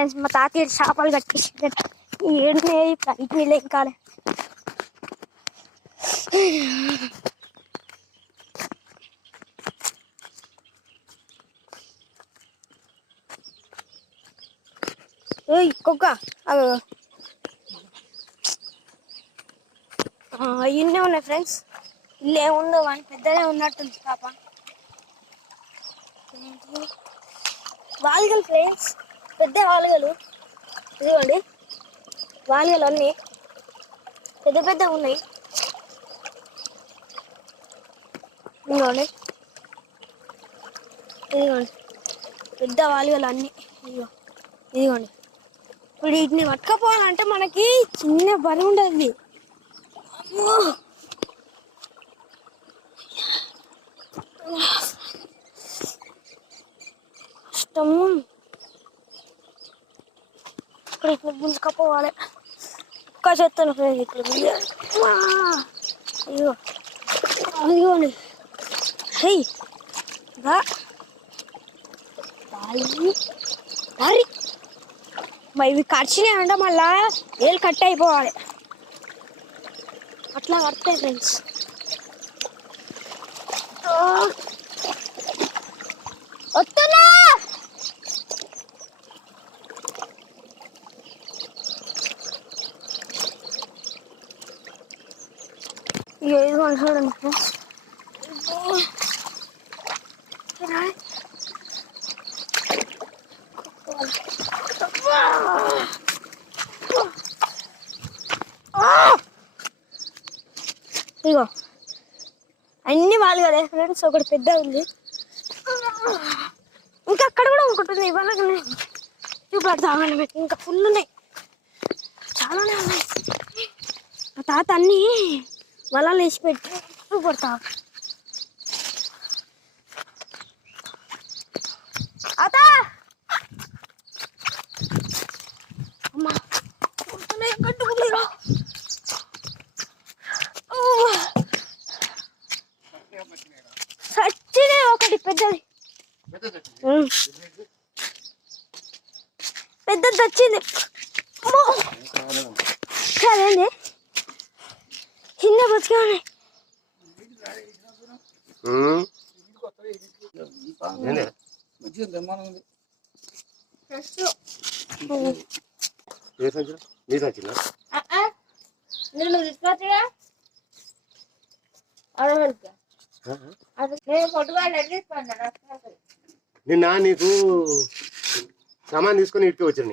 Friends మా తాతయ్య చేపలు కట్టేసి ఏడున్నాయి పైకి నీళ్ళు ఎక్కాలి. కుక్క ఇన్నే ఉన్నాయి ఫ్రెండ్స్. ఇల్లు ఏముందో అని పెద్దనే ఉన్నట్టుంది పాప. వాలుగలు ఫ్రెండ్స్, పెద్ద వాలుగలు. ఇదిగోండి వాలుగలు అన్నీ పెద్ద పెద్ద ఉన్నాయి. ఇదిగోండి ఇదిగోండి పెద్ద వాలుగలు అన్నీ. ఇదిగోండి ఇప్పుడు వీటిని పట్టుకపోవాలంటే మనకి చిన్న బరువు ఉండదు. కష్టము. ఇక్కడ ఇట్లా గుంజుకపోవాలి. ఒక్క చేస్తాను ఫ్రెండ్స్. ఇక్కడ అయ్యో అదిగోండి. హై మరి ఇవి కరిచినాయి అంటే మళ్ళా ఏళ్ళు కట్ అయిపోవాలి. అట్లా కడతాయి ఫ్రెండ్స్. వస్తున్నా ఏది చూడండి ఫ్రెండ్స్. ఇగో అన్ని వాళ్ళు కదా ఫ్రెండ్స్. ఒకటి పెద్ద ఉంది, ఇంకా అక్కడ కూడా ఇంకోటి ఇవాళ చూపెడతామని పెట్టి ఇంకా ఫుల్ ఉన్నాయి, చాలానే ఉన్నాయి. మా తాత అన్ని వలలు వేసి పెట్టి చూపెడతా. తాత అమ్మా కట్టుకుంటురా. సచ్చినే ఒకటి పెద్దది పెద్దది వచ్చింది. అదేంటి చిన్న బతికే ఉన్నాయి. నిన్న నీకు సామాన్ తీసుకొని ఇటుకే వచ్చాను.